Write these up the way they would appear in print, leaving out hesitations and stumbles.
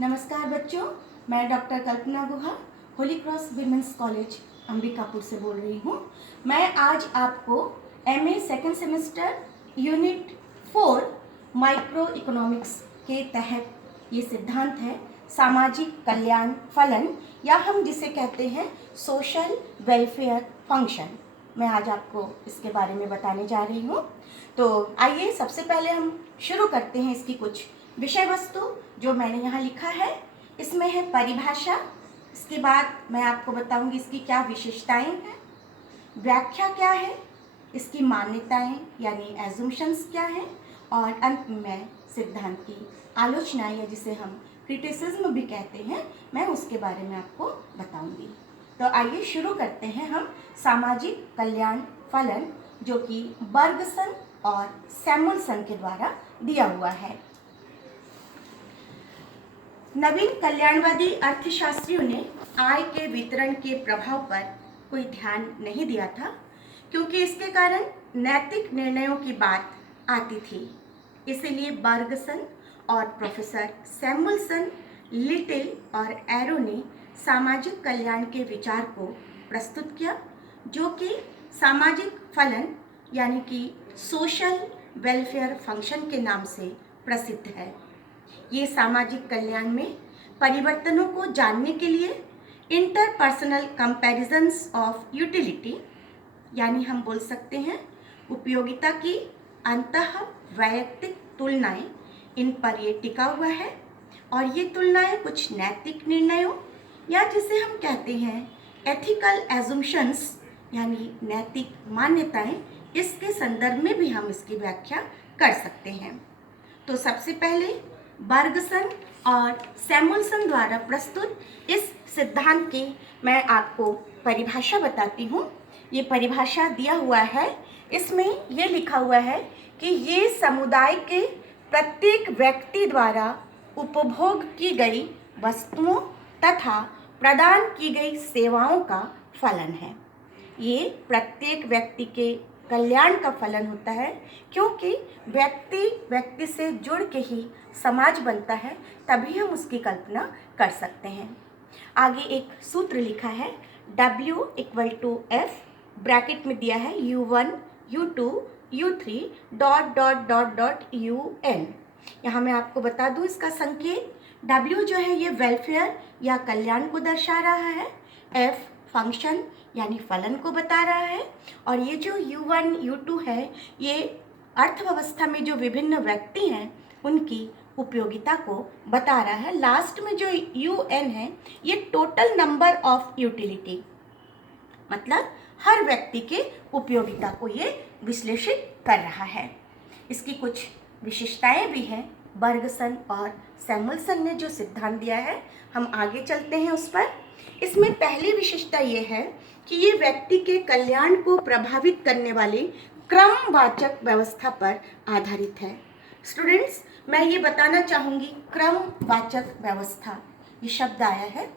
नमस्कार बच्चों, मैं doctor Kalpana Guha Holy Cross Women's College Ambikapur से बोल रही हूँ। मैं आज आपको MA second semester unit 4 micro economics के तहत ये सिद्धांत है सामाजिक कल्याण फलन, या हम जिसे कहते हैं सोशल वेलफेयर फंक्शन। मैं आज आपको इसके बारे में बताने जा रही हूँ। तो आइए सबसे पहले हम शुरू करते हैं इसकी कुछ विषय वस्तु जो मैंने यहाँ लिखा है। इसमें है परिभाषा, इसके बाद मैं आपको बताऊंगी इसकी क्या विशेषताएं हैं, व्याख्या क्या है, इसकी मान्यताएं यानी एजम्पशंस क्या हैं, और अंत में सिद्धांत की आलोचना या जिसे हम क्रिटिसिज्म भी कहते हैं, मैं उसके बारे में आपको बताऊंगी। तो आइए शुरू करते हैं हम सामाजिक कल्याण फलन, जो कि बर्गसन और सैमुअलसन के द्वारा दिया हुआ है। नवीन कल्याणवादी अर्थशास्त्रियों ने आय के वितरण के प्रभाव पर कोई ध्यान नहीं दिया था, क्योंकि इसके कारण नैतिक निर्णयों की बात आती थी। इसीलिए बर्गसन और प्रोफेसर सैमुअलसन, लिटिल और एरो ने सामाजिक कल्याण के विचार को प्रस्तुत किया, जो कि सामाजिक फलन यानी कि सोशल वेलफेयर फंक्शन के नाम से प्रसिद्ध है। ये सामाजिक कल्याण में परिवर्तनों को जानने के लिए इंटरपर्सनल कंपैरिजंस ऑफ यूटिलिटी यानी हम बोल सकते हैं उपयोगिता की अंतः वैयक्तिक तुलनाएं, इन पर ये टिका हुआ है। और ये तुलनाएं कुछ नैतिक निर्णयों या जिसे हम कहते हैं एथिकल एजम्पशंस यानी नैतिक मान्यताएं, इसके संदर्भ में भी हम इसकी व्याख्या कर सकते हैं। तो सबसे पहले बर्गसन और सैमुअलसन द्वारा प्रस्तुत इस सिद्धांत की मैं आपको परिभाषा बताती हूँ। ये परिभाषा दिया हुआ है, इसमें ये लिखा हुआ है कि ये समुदाय के प्रत्येक व्यक्ति द्वारा उपभोग की गई वस्तुओं तथा प्रदान की गई सेवाओं का फलन है। ये प्रत्येक व्यक्ति के कल्याण का फलन होता है, क्योंकि व्यक्ति से जुड़ के ही समाज बनता है, तभी हम उसकी कल्पना कर सकते हैं। आगे एक सूत्र लिखा है W = F, ब्रैकेट में दिया है U1 U2 U3 ... UN। यहाँ मैं आपको बता दूँ इसका संकेत, W जो है ये वेलफेयर या कल्याण को दर्शा रहा है, F फंक्शन यानी फलन को बता रहा है, और ये जो U1 U2 है ये अर्थव्यवस्था में जो विभिन्न व्यक्ति हैं उनकी उपयोगिता को बता रहा है। लास्ट में जो UN है ये टोटल नंबर ऑफ यूटिलिटी, मतलब हर व्यक्ति के उपयोगिता को ये विश्लेषित कर रहा है। इसकी कुछ विशेषताएं भी हैं। बर्गसन और सैमुअलसन ने जो सिद्धांत दिया है, हम आगे चलते हैं उस पर। इसमें पहली विशेषता ये है कि ये व्यक्ति के कल्याण को प्रभावित करने वाले क्रमवाचक व्यवस्था पर आधारित है। स्टूडेंट्स, मैं ये बताना चाहूँगी क्रमवाचक व्यवस्था, ये शब्द आया है।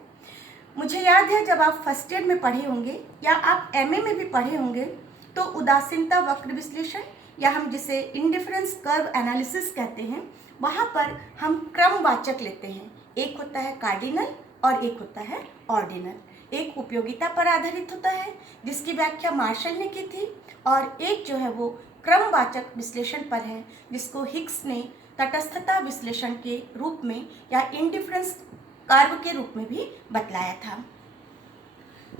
मुझे याद है जब आप फर्स्ट ईयर में पढ़े होंगे या आप एमए में भी पढ़े होंगे, तो उदासीनता वक्र विश्लेषण या हम जिसे इंडिफरेंस कर्व एनालिसिस कहते हैं, वहाँ पर हम क्रमवाचक लेते हैं। एक होता है कार्डिनल और एक होता है ऑर्डिनल। एक उपयोगिता पर आधारित होता है जिसकी व्याख्या मार्शल ने की थी, और एक जो है वो क्रमवाचक विश्लेषण पर है जिसको हिग्स ने तटस्थता विश्लेषण के रूप में या इंडिफरेंस कर्व के रूप में भी बतलाया था।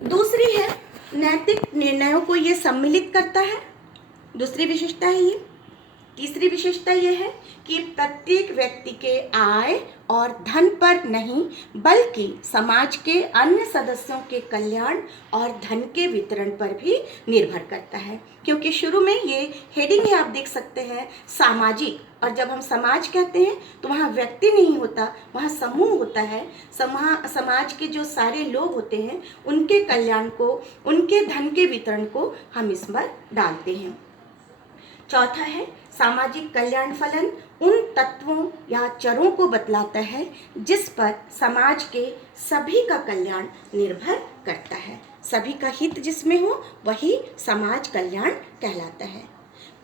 दूसरी है नैतिक निर्णयों को ये सम्मिलित करता है, दूसरी विशेषता है ये। तीसरी विशेषता यह है कि प्रत्येक व्यक्ति के आय और धन पर नहीं, बल्कि समाज के अन्य सदस्यों के कल्याण और धन के वितरण पर भी निर्भर करता है। क्योंकि शुरू में ये हेडिंग है, आप देख सकते हैं सामाजिक, और जब हम समाज कहते हैं तो वहाँ व्यक्ति नहीं होता, वहाँ समूह होता है। समाज के जो सारे लोग होते हैं उनके कल्याण को, उनके धन के वितरण को हम इस पर डालते हैं। चौथा है सामाजिक कल्याण फलन उन तत्वों या चरों को बतलाता है जिस पर समाज के सभी का कल्याण निर्भर करता है। सभी का हित जिसमें हो वही समाज कल्याण कहलाता है।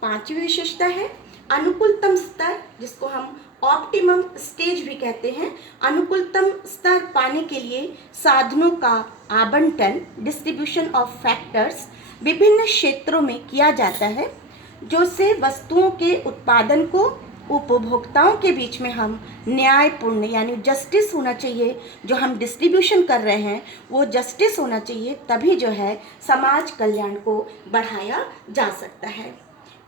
पांचवी विशेषता है अनुकूलतम स्तर, जिसको हम ऑप्टिमम स्टेज भी कहते हैं, अनुकूलतम स्तर पाने के लिए साधनों का आवंटन, डिस्ट्रीब्यूशन ऑफ फैक्टर्स, विभिन्न क्षेत्रों में किया जाता है, जो से वस्तुओं के उत्पादन को उपभोक्ताओं के बीच में हम न्यायपूर्ण यानी जस्टिस होना चाहिए, जो हम डिस्ट्रीब्यूशन कर रहे हैं वो जस्टिस होना चाहिए, तभी जो है समाज कल्याण को बढ़ाया जा सकता है।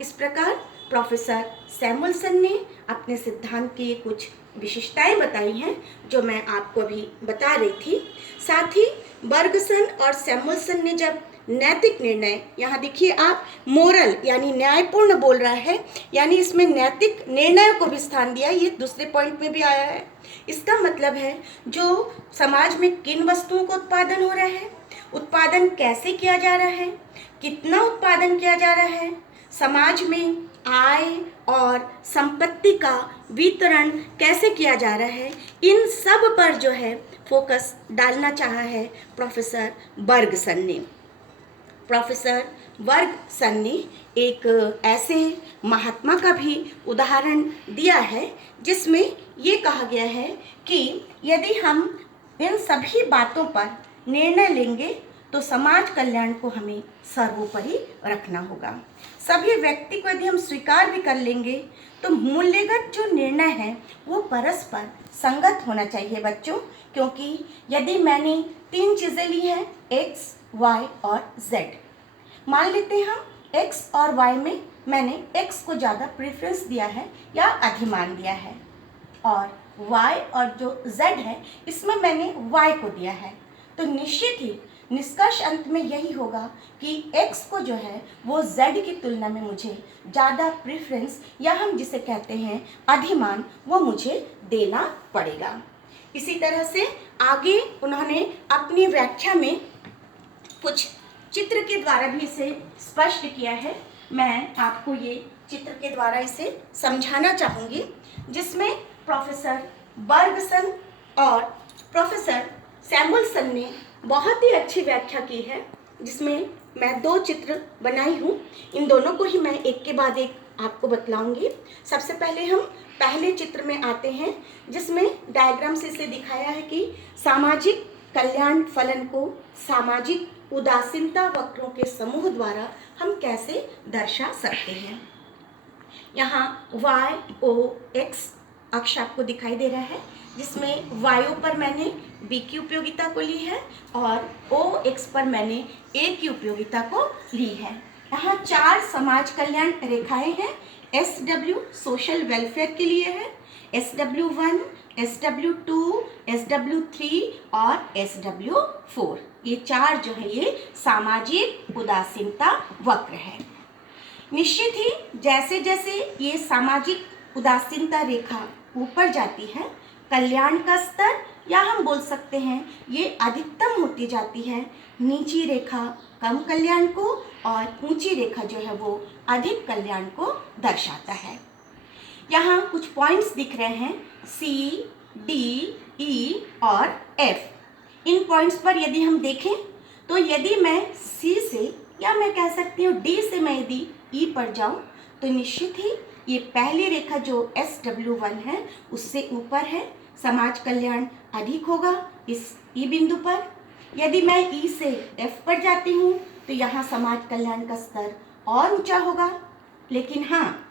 इस प्रकार प्रोफेसर सैमुअलसन ने अपने सिद्धांत की कुछ विशेषताएं बताई हैं जो मैं आपको अभी बता रही थी। साथ ही बर्गसन और सैमुअलसन ने जब नैतिक निर्णय, यहाँ देखिए आप मोरल यानी न्यायपूर्ण बोल रहा है, यानी इसमें नैतिक निर्णय को भी स्थान दिया, ये दूसरे पॉइंट में भी आया है। इसका मतलब है जो समाज में किन वस्तुओं का उत्पादन हो रहा है, उत्पादन कैसे किया जा रहा है, कितना उत्पादन किया जा रहा है, समाज में आय और संपत्ति का वितरण कैसे किया जा रहा है, इन सब पर जो है फोकस डालना चाहा है प्रोफेसर बर्गसन ने। प्रोफेसर बर्गसन ने एक ऐसे महात्मा का भी उदाहरण दिया है जिसमें ये कहा गया है कि यदि हम इन सभी बातों पर निर्णय लेंगे तो समाज कल्याण को हमें सर्वोपरि रखना होगा। सभी व्यक्ति को यदि हम स्वीकार भी कर लेंगे तो मूल्यगत जो निर्णय है वो परस्पर संगत होना चाहिए बच्चों, क्योंकि यदि मैंने 3 चीज़ें ली हैं x, y और z, मान लेते हैं हम x और y में मैंने x को ज़्यादा प्रेफरेंस दिया है या अधिमान दिया है, और y और जो z है इसमें मैंने y को दिया है, तो निश्चित ही निष्कर्ष अंत में यही होगा कि x को जो है वो z की तुलना में मुझे ज़्यादा प्रेफरेंस या हम जिसे कहते हैं अधिमान वो मुझे देना पड़ेगा। इसी तरह से आगे उन्होंने अपनी व्याख्या में कुछ चित्र के द्वारा भी इसे स्पष्ट किया है। मैं आपको ये चित्र के द्वारा इसे समझाना चाहूँगी, जिसमें प्रोफेसर बर्गसन और प्रोफेसर सैमुअलसन ने बहुत ही अच्छी व्याख्या की है, जिसमें मैं 2 चित्र बनाई हूँ। इन दोनों को ही मैं एक के बाद एक आपको बतलाऊंगी। सबसे पहले हम पहले चित्र में आते हैं, जिसमें डायग्राम से इसे दिखाया है कि सामाजिक कल्याण फलन को सामाजिक उदासीनता वक्रों के समूह द्वारा हम कैसे दर्शा सकते हैं। यहाँ y-o-x अक्ष आपको दिखाई दे रहा है, जिसमें y-o पर मैंने b की उपयोगिता को ली है और o-x पर मैंने a की उपयोगिता को ली है। यहाँ 4 समाज कल्याण रेखाएं हैं। SW सोशल वेलफेयर के लिए है, SW1, SW2, SW3 और SW4, ये 4 जो है ये सामाजिक उदासीनता वक्र है। निश्चित ही जैसे जैसे ये सामाजिक उदासीनता रेखा ऊपर जाती है, कल्याण का स्तर या हम बोल सकते हैं ये अधिकतम होती जाती है। नीची रेखा कम कल्याण को और ऊंची रेखा जो है वो अधिक कल्याण को दर्शाता है। यहाँ कुछ पॉइंट्स दिख रहे हैं C, D, E और F। इन पॉइंट्स पर यदि हम देखें तो यदि मैं C से या मैं कह सकती हूँ D से मैं यदि E पर जाऊँ तो निश्चित ही ये पहली रेखा जो SW1 है उससे ऊपर है, समाज कल्याण अधिक होगा इस E बिंदु पर। यदि मैं E से F पर जाती हूँ तो यहाँ समाज कल्याण का स्तर और ऊंचा होगा। लेकिन हाँ,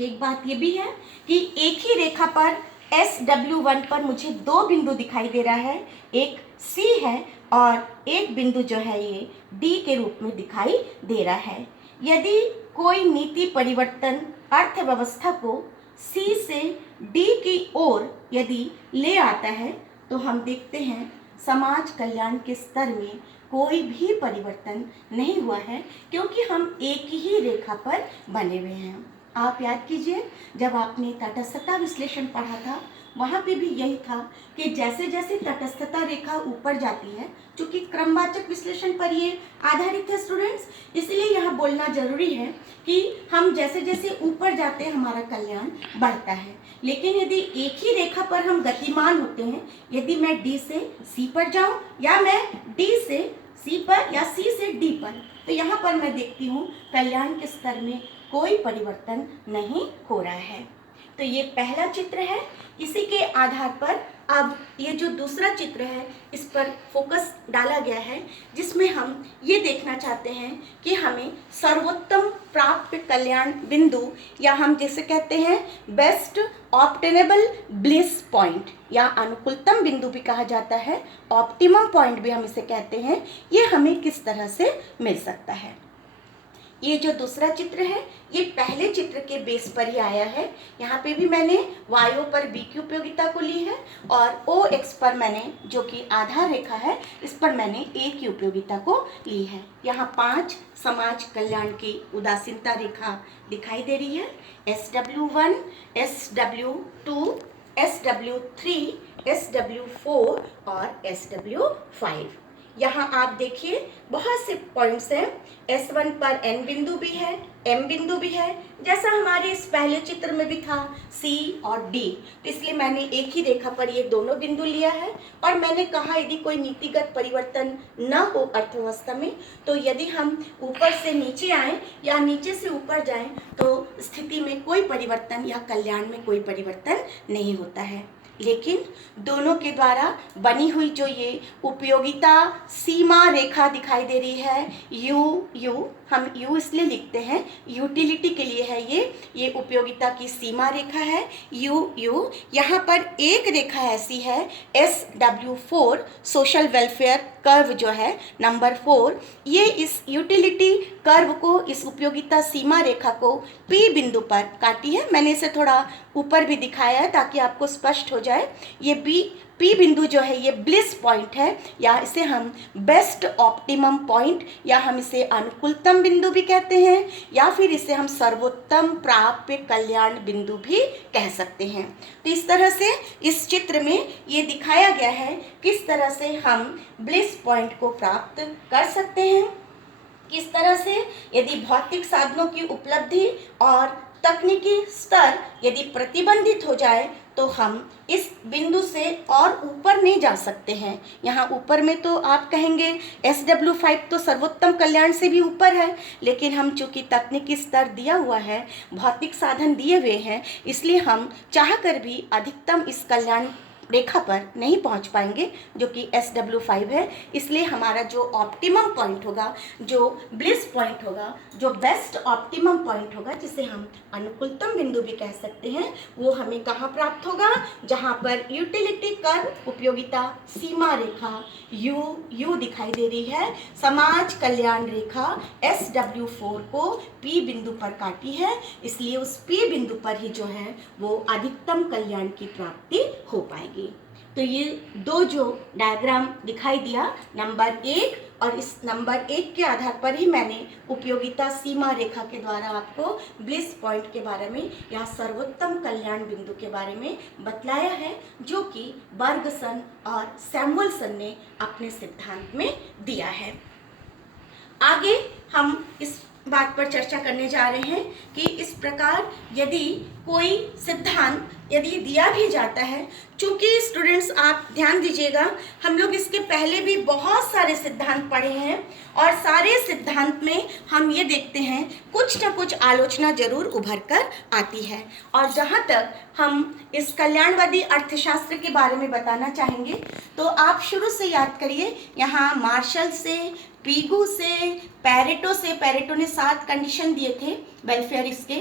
एक बात ये भी है कि एक ही रेखा पर SW1 पर मुझे 2 बिंदु दिखाई दे रहा है, एक C है और एक बिंदु जो है ये D के रूप में दिखाई दे रहा है। यदि कोई नीति परिवर्तन अर्थव्यवस्था को C से D की ओर यदि ले आता है तो हम देखते हैं समाज कल्याण के स्तर में कोई भी परिवर्तन नहीं हुआ है, क्योंकि हम एक ही रेखा पर बने हुए हैं। आप याद कीजिए जब आपने तटस्थता विश्लेषण पढ़ा था, वहाँ पे भी यही था कि जैसे जैसे तटस्थता रेखा ऊपर जाती है, चूँकि क्रमवाचक विश्लेषण पर ये आधारित है स्टूडेंट्स, इसलिए यहाँ बोलना जरूरी है कि हम जैसे जैसे ऊपर जाते हैं हमारा कल्याण बढ़ता है। लेकिन यदि एक ही रेखा पर हम गतिमान होते हैं, यदि मैं D से C पर जाऊँ या मैं D से C पर या C से D पर, तो यहाँ पर मैं देखती हूँ कल्याण के स्तर में कोई परिवर्तन नहीं हो रहा है। तो ये पहला चित्र है। इसी के आधार पर अब ये जो दूसरा चित्र है इस पर फोकस डाला गया है, जिसमें हम ये देखना चाहते हैं कि हमें सर्वोत्तम प्राप्त कल्याण बिंदु, या हम जिसे कहते हैं बेस्ट ऑप्टेनेबल ब्लिस पॉइंट, या अनुकूलतम बिंदु भी कहा जाता है, ऑप्टिमम पॉइंट भी हम इसे कहते हैं, ये हमें किस तरह से मिल सकता है। ये जो दूसरा चित्र है ये पहले चित्र के बेस पर ही आया है। यहाँ पे भी मैंने वायो पर बी की उपयोगिता को ली है और ओ एक्स पर मैंने, जो कि आधार रेखा है, इस पर मैंने ए की उपयोगिता को ली है। यहाँ 5 समाज कल्याण की उदासीनता रेखा दिखाई दे रही है, SW1, SW2, SW3, SW4 और SW5। यहाँ आप देखिए बहुत से पॉइंट्स हैं। S1 पर N बिंदु भी है, M बिंदु भी है, जैसा हमारे इस पहले चित्र में भी था C और D। तो इसलिए मैंने एक ही रेखा पर ये दोनों बिंदु लिया है। और मैंने कहा यदि कोई नीतिगत परिवर्तन न हो अर्थव्यवस्था में, तो यदि हम ऊपर से नीचे आएँ या नीचे से ऊपर जाएं, तो स्थिति में कोई परिवर्तन या कल्याण में कोई परिवर्तन नहीं होता है। लेकिन दोनों के द्वारा बनी हुई जो ये उपयोगिता सीमा रेखा दिखाई दे रही है, यू हम यू इसलिए लिखते हैं, यूटिलिटी के लिए है ये उपयोगिता की सीमा रेखा है यू। यहाँ पर एक रेखा ऐसी है SW4, सोशल वेलफेयर कर्व जो है नंबर 4, ये इस यूटिलिटी कर्व को, इस उपयोगिता सीमा रेखा को P बिंदु पर काटी है। मैंने इसे थोड़ा ऊपर भी दिखाया है ताकि आपको स्पष्ट हो जाए। ये P बिंदु जो है ये ब्लिस पॉइंट है, या इसे हम बेस्ट ऑप्टिमम पॉइंट, या हम इसे अनुकूलतम बिंदु भी कहते हैं, या फिर इसे हम सर्वोत्तम प्राप्य कल्याण बिंदु भी कह सकते हैं। तो इस तरह से इस चित्र में ये दिखाया गया है किस तरह से हम ब्लिस पॉइंट को प्राप्त कर सकते हैं। किस तरह से यदि भौतिक साधनों की उपलब्धि और तकनीकी स्तर यदि प्रतिबंधित हो जाए तो हम इस बिंदु से और ऊपर नहीं जा सकते हैं। यहाँ ऊपर में तो आप कहेंगे SW5 तो सर्वोत्तम कल्याण से भी ऊपर है, लेकिन हम चूँकि तकनीकी स्तर दिया हुआ है, भौतिक साधन दिए हुए हैं, इसलिए हम चाहकर भी अधिकतम इस कल्याण रेखा पर नहीं पहुंच पाएंगे, जो कि SW5 है। इसलिए हमारा जो ऑप्टिमम पॉइंट होगा, जो ब्लिस पॉइंट होगा, जो बेस्ट ऑप्टिमम पॉइंट होगा, जिसे हम अनुकूलतम बिंदु भी कह सकते हैं, वो हमें कहाँ प्राप्त होगा, जहाँ पर यूटिलिटी कर्व उपयोगिता सीमा रेखा यू दिखाई दे रही है, समाज कल्याण रेखा SW4 को P बिंदु पर काटी है, इसलिए उस P बिंदु पर ही जो है वो अधिकतम कल्याण की प्राप्ति हो पाएगी। तो ये दो जो डायग्राम दिखाई दिया, नंबर 1 और इस नंबर 1 के आधार पर ही मैंने उपयोगिता सीमा रेखा के द्वारा आपको ब्लिस पॉइंट के बारे में या सर्वोत्तम कल्याण बिंदु के बारे में बतलाया है, जो कि बर्गसन और सैमुअलसन ने अपने सिद्धांत में दिया है। आगे हम इस बात पर चर्चा करने जा रहे हैं कि इस प्रकार यदि कोई सिद्धांत यदि दिया भी जाता है, चूँकि स्टूडेंट्स आप ध्यान दीजिएगा, हम लोग इसके पहले भी बहुत सारे सिद्धांत पढ़े हैं और सारे सिद्धांत में हम ये देखते हैं कुछ न कुछ आलोचना जरूर उभर कर आती है। और जहाँ तक हम इस कल्याणवादी अर्थशास्त्र के बारे में बताना चाहेंगे, तो आप शुरू से याद करिए, यहाँ मार्शल से, पीगू से, पेरेटो ने 7 कंडीशन दिए थे वेलफेयर इसके।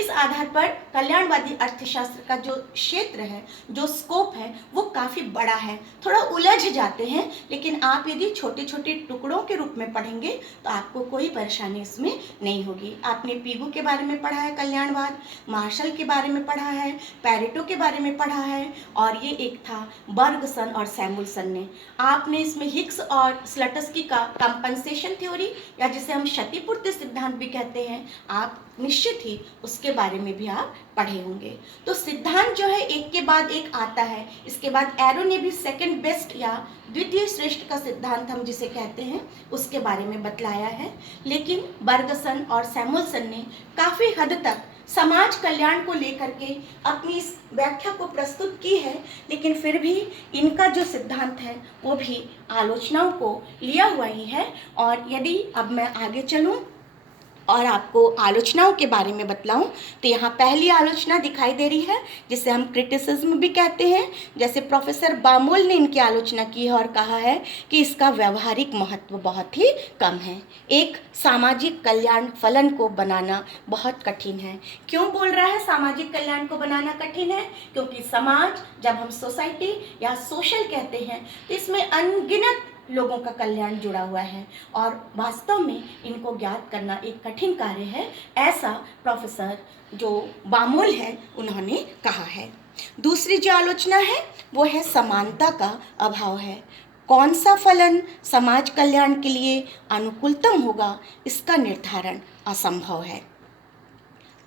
इस आधार पर कल्याणवादी अर्थशास्त्र का जो क्षेत्र है, जो स्कोप है, वो काफ़ी बड़ा है, थोड़ा उलझ जाते हैं, लेकिन आप यदि छोटे छोटे टुकड़ों के रूप में पढ़ेंगे तो आपको कोई परेशानी इसमें नहीं होगी। आपने पीगू के बारे में पढ़ा है कल्याणवाद, मार्शल के बारे में पढ़ा है, पेरेटो के बारे में पढ़ा है, और ये एक था बर्गसन और सैमुअलसन ने। आपने इसमें हिग्स और स्लटस्की का कंपनसेशन थ्योरी, या जिसे हम क्षतिपूर्ति सिद्धांत भी कहते हैं, आप निश्चित ही उसके बारे में भी आप पढ़े होंगे। तो सिद्धांत जो है एक के बाद एक आता है। इसके बाद एरो ने भी सेकंड बेस्ट या द्वितीय श्रेष्ठ का सिद्धांत हम जिसे कहते हैं उसके बारे में बतलाया है। लेकिन बर्गसन और सैमुअलसन ने काफ़ी हद तक समाज कल्याण को लेकर के अपनी इस व्याख्या को प्रस्तुत की है, लेकिन फिर भी इनका जो सिद्धांत है वो भी आलोचनाओं को लिया हुआ ही है। और यदि अब मैं आगे चलूँ और आपको आलोचनाओं के बारे में बतलाऊं तो यहाँ पहली आलोचना दिखाई दे रही है जिसे हम क्रिटिसिज्म भी कहते हैं। जैसे प्रोफेसर बामोल ने इनकी आलोचना की है और कहा है कि इसका व्यवहारिक महत्व बहुत ही कम है। एक सामाजिक कल्याण फलन को बनाना बहुत कठिन है। क्यों बोल रहा है सामाजिक कल्याण को बनाना कठिन है? क्योंकि समाज, जब हम सोसाइटी या सोशल कहते हैं तो इसमें अनगिनत लोगों का कल्याण जुड़ा हुआ है और वास्तव में इनको ज्ञात करना एक कठिन कार्य है, ऐसा प्रोफेसर जो बामोल है उन्होंने कहा है। दूसरी जो आलोचना है वो है समानता का अभाव है। कौन सा फलन समाज कल्याण के लिए अनुकूलतम होगा, इसका निर्धारण असंभव है।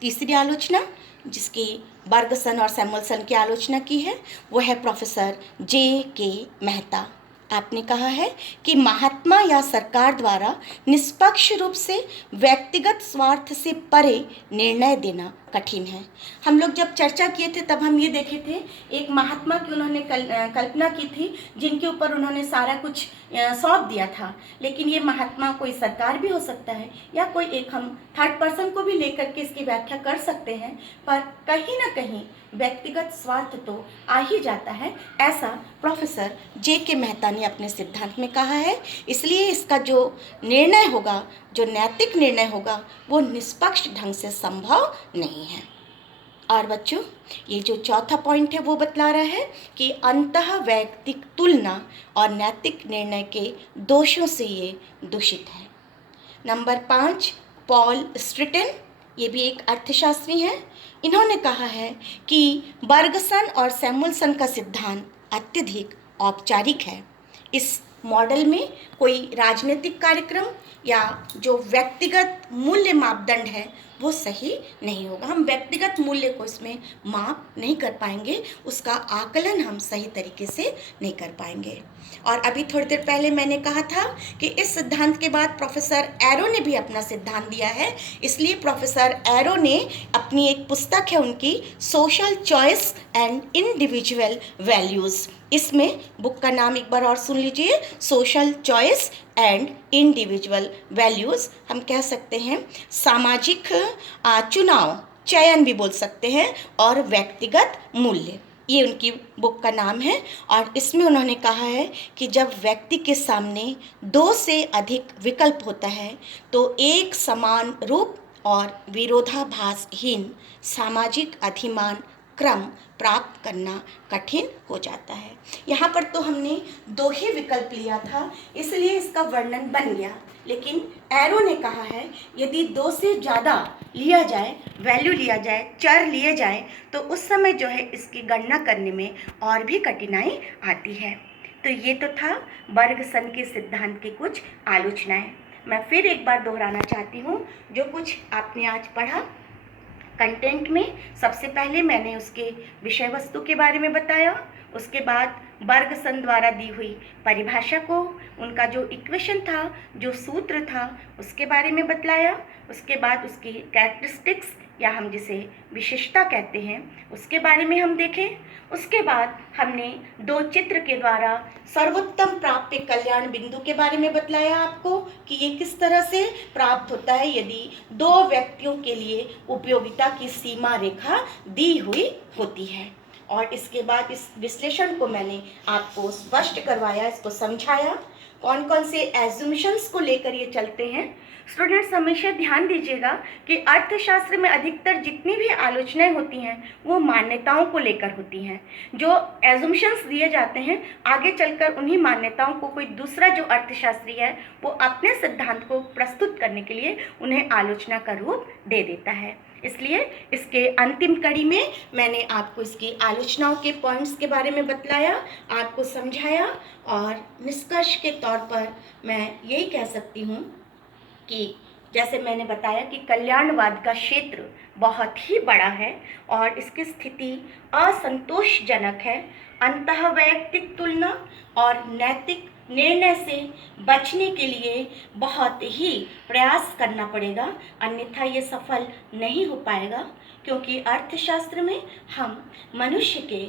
तीसरी आलोचना जिसकी बर्गसन और सैमुअलसन की आलोचना की है वो है प्रोफेसर J.K. मेहता। आपने कहा है कि महात्मा या सरकार द्वारा निष्पक्ष रूप से व्यक्तिगत स्वार्थ से परे निर्णय देना कठिन है। हम लोग जब चर्चा किए थे तब हम ये देखे थे एक महात्मा की उन्होंने कल्पना की थी जिनके ऊपर उन्होंने सारा कुछ सौंप दिया था, लेकिन ये महात्मा कोई सरकार भी हो सकता है या कोई एक हम थर्ड पर्सन को भी लेकर के इसकी व्याख्या कर सकते हैं, पर कहीं ना कहीं व्यक्तिगत स्वार्थ तो आ ही जाता है, ऐसा प्रोफेसर J.K. मेहता ने अपने सिद्धांत में कहा है। इसलिए इसका जो निर्णय होगा, जो नैतिक निर्णय होगा, वो निष्पक्ष ढंग से संभव नहीं है। और बच्चों, ये जो चौथा पॉइंट है वो बतला रहा है कि अंतः वैयक्तिक तुलना और नैतिक निर्णय के दोषों से ये दूषित है। नंबर 5, पॉल स्ट्रिटन, ये भी एक अर्थशास्त्री हैं। इन्होंने कहा है कि बर्गसन और सैमुअलसन का सिद्धांत अत्यधिक औपचारिक है। इस मॉडल में कोई राजनीतिक कार्यक्रम या जो व्यक्तिगत मूल्य मापदंड है वो सही नहीं होगा। हम व्यक्तिगत मूल्य को इसमें माप नहीं कर पाएंगे, उसका आकलन हम सही तरीके से नहीं कर पाएंगे। और अभी थोड़ी देर पहले मैंने कहा था कि इस सिद्धांत के बाद प्रोफेसर एरो ने भी अपना सिद्धांत दिया है। इसलिए प्रोफेसर एरो ने अपनी एक पुस्तक है उनकी, social choice and individual values, इसमें बुक का नाम एक बार और सुन लीजिए, social choice and individual values. हम कह सकते हैं सामाजिक चुनाव, चयन भी बोल सकते हैं, और व्यक्तिगत मूल्य, ये उनकी बुक का नाम है। और इसमें उन्होंने कहा है कि जब व्यक्ति के सामने 2 से अधिक विकल्प होता है तो एक समान रूप और विरोधाभासहीन सामाजिक अधिमान क्रम प्राप्त करना कठिन हो जाता है। यहाँ पर तो हमने 2 ही विकल्प लिया था, इसलिए इसका वर्णन बन गया, लेकिन एरो ने कहा है यदि 2 से ज़्यादा लिया जाए, वैल्यू लिया जाए, चर लिए जाए, तो उस समय जो है इसकी गणना करने में और भी कठिनाई आती है। तो ये तो था बर्गसन के सिद्धांत की कुछ आलोचनाएं। मैं फिर एक बार दोहराना चाहती हूँ जो कुछ आपने आज पढ़ा कंटेंट में। सबसे पहले मैंने उसके विषय वस्तु के बारे में बताया, उसके बाद बर्गसन द्वारा दी हुई परिभाषा को, उनका जो इक्वेशन था, जो सूत्र था, उसके बारे में बतलाया। उसके बाद उसकी कैरेक्टरिस्टिक्स या हम जिसे विशेषता कहते हैं उसके बारे में हम देखें। उसके बाद हमने 2 चित्र के द्वारा सर्वोत्तम प्राप्य कल्याण बिंदु के बारे में बतलाया आपको कि ये किस तरह से प्राप्त होता है यदि 2 व्यक्तियों के लिए उपयोगिता की सीमा रेखा दी हुई होती है। और इसके बाद इस विश्लेषण को मैंने आपको स्पष्ट करवाया, इसको समझाया, कौन कौन से एज्यूम्शंस को लेकर ये चलते हैं। स्टूडेंट्स हमेशा ध्यान दीजिएगा कि अर्थशास्त्र में अधिकतर जितनी भी आलोचनाएं होती हैं वो मान्यताओं को लेकर होती हैं। जो एज्यूम्शंस दिए जाते हैं आगे चलकर उन्हीं मान्यताओं को कोई दूसरा जो अर्थशास्त्री है वो अपने सिद्धांत को प्रस्तुत करने के लिए उन्हें आलोचना का रूप दे देता है। इसलिए इसके अंतिम कड़ी में मैंने आपको इसकी आलोचनाओं के पॉइंट्स के बारे में बतलाया, आपको समझाया, और निष्कर्ष के तौर पर मैं यही कह सकती हूँ कि जैसे मैंने बताया कि कल्याणवाद का क्षेत्र बहुत ही बड़ा है और इसकी स्थिति असंतोषजनक है। अंतःवैयक्तिक तुलना और नैतिक निर्णय से बचने के लिए बहुत ही प्रयास करना पड़ेगा, अन्यथा ये सफल नहीं हो पाएगा, क्योंकि अर्थशास्त्र में हम मनुष्य के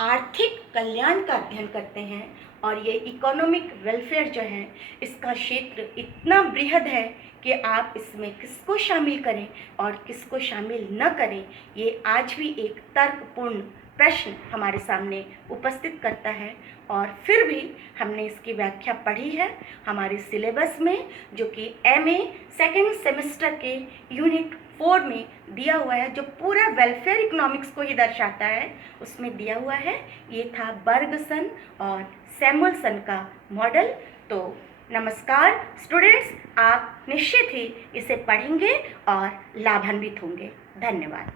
आर्थिक कल्याण का अध्ययन करते हैं और ये इकोनॉमिक वेलफेयर जो है इसका क्षेत्र इतना बृहद है कि आप इसमें किसको शामिल करें और किसको शामिल न करें, ये आज भी एक तर्कपूर्ण प्रश्न हमारे सामने उपस्थित करता है। और फिर भी हमने इसकी व्याख्या पढ़ी है हमारे सिलेबस में, जो कि MA सेकेंड सेमेस्टर के यूनिट 4 में दिया हुआ है, जो पूरा वेलफेयर इकोनॉमिक्स को ही दर्शाता है, उसमें दिया हुआ है। ये था बर्गसन और सैमुअलसन का मॉडल। तो नमस्कार स्टूडेंट्स, आप निश्चित ही इसे पढ़ेंगे और लाभान्वित होंगे। धन्यवाद।